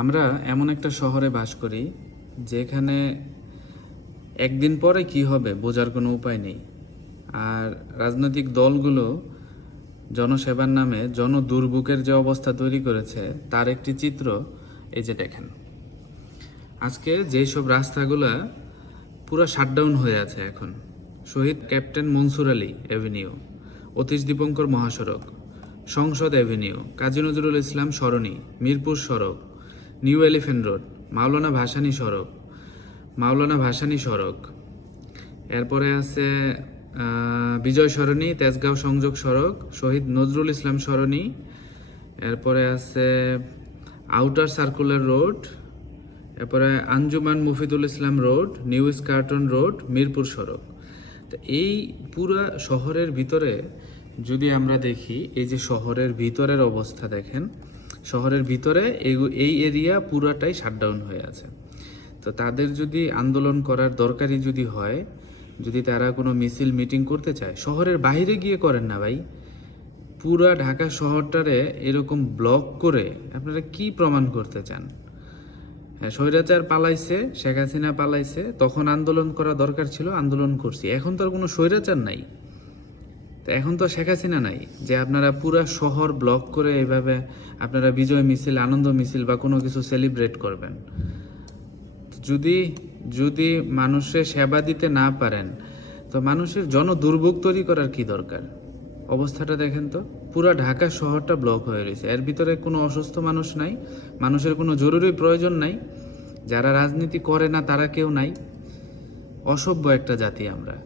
আমরা এমন একটা শহরে বাস করি যেখানে একদিন পরে কি হবে বোঝার কোনো উপায় নেই। আর রাজনৈতিক দলগুলো জনসেবার নামে জনদুর্ভোগের যে অবস্থা তৈরি করেছে তার একটি চিত্র এই যে দেখেন। আজকে যেসব রাস্তাগুলা পুরো শাটডাউন হয়ে আছে এখন, শহীদ ক্যাপ্টেন মনসুর আলী অ্যাভিনিউ, অতীশ দীপঙ্কর মহাসড়ক, সংসদ অ্যাভিনিউ, কাজী নজরুল ইসলাম সরণি, মিরপুর সড়ক, নিউ এলিফ্যান্ট রোড, মাওলানা ভাসানী সড়ক, এরপরে আছে বিজয় সরণি, তেজগাঁও সংযোগ সড়ক, শহীদ নজরুল ইসলাম সরণি, এরপরে আছে আউটার সার্কুলার রোড, এরপরে আঞ্জুমান মুফিদুল ইসলাম রোড, নিউ স্কার্টন রোড, মিরপুর সড়ক। তো এই পুরা শহরের ভিতরে যদি আমরা দেখি, এই যে শহরের ভিতরের অবস্থা দেখেন, শহরের ভিতরে এই এরিয়া পুরাটাই শাটডাউন হয়ে আছে। তো তাদের যদি আন্দোলন করার দরকারই যদি হয়, যদি তারা কোনো মিছিল মিটিং করতে চায়, শহরের বাইরে গিয়ে করেন না ভাই। পুরা ঢাকা শহরটারে এরকম ব্লক করে আপনারা কি প্রমাণ করতে চান? হ্যাঁ, স্বৈরাচার পালাইছে, শেখ হাসিনা পালাইছে, তখন আন্দোলন করা দরকার ছিল, আন্দোলন করছি। এখন তো আর কোনো স্বৈরাচার নাই, তো এখন তো শেখ হাসিনা নাই যে আপনারা পুরা শহর ব্লক করে এইভাবে আপনারা বিজয় মিছিল, আনন্দ মিছিল বা কোনো কিছু সেলিব্রেট করবেন। যদি মানুষের সেবা দিতে না পারেন, তো মানুষের জনদুর্ভোগ তৈরি করার কি দরকার? অবস্থাটা দেখেন তো, পুরা ঢাকা শহরটা ব্লক হয়ে রয়েছে। এর ভিতরে কোনো অসুস্থ মানুষ নাই, মানুষের কোনো জরুরি প্রয়োজন নাই, যারা রাজনীতি করে না তারা কেউ নাই। অসভ্য একটা জাতি আমরা।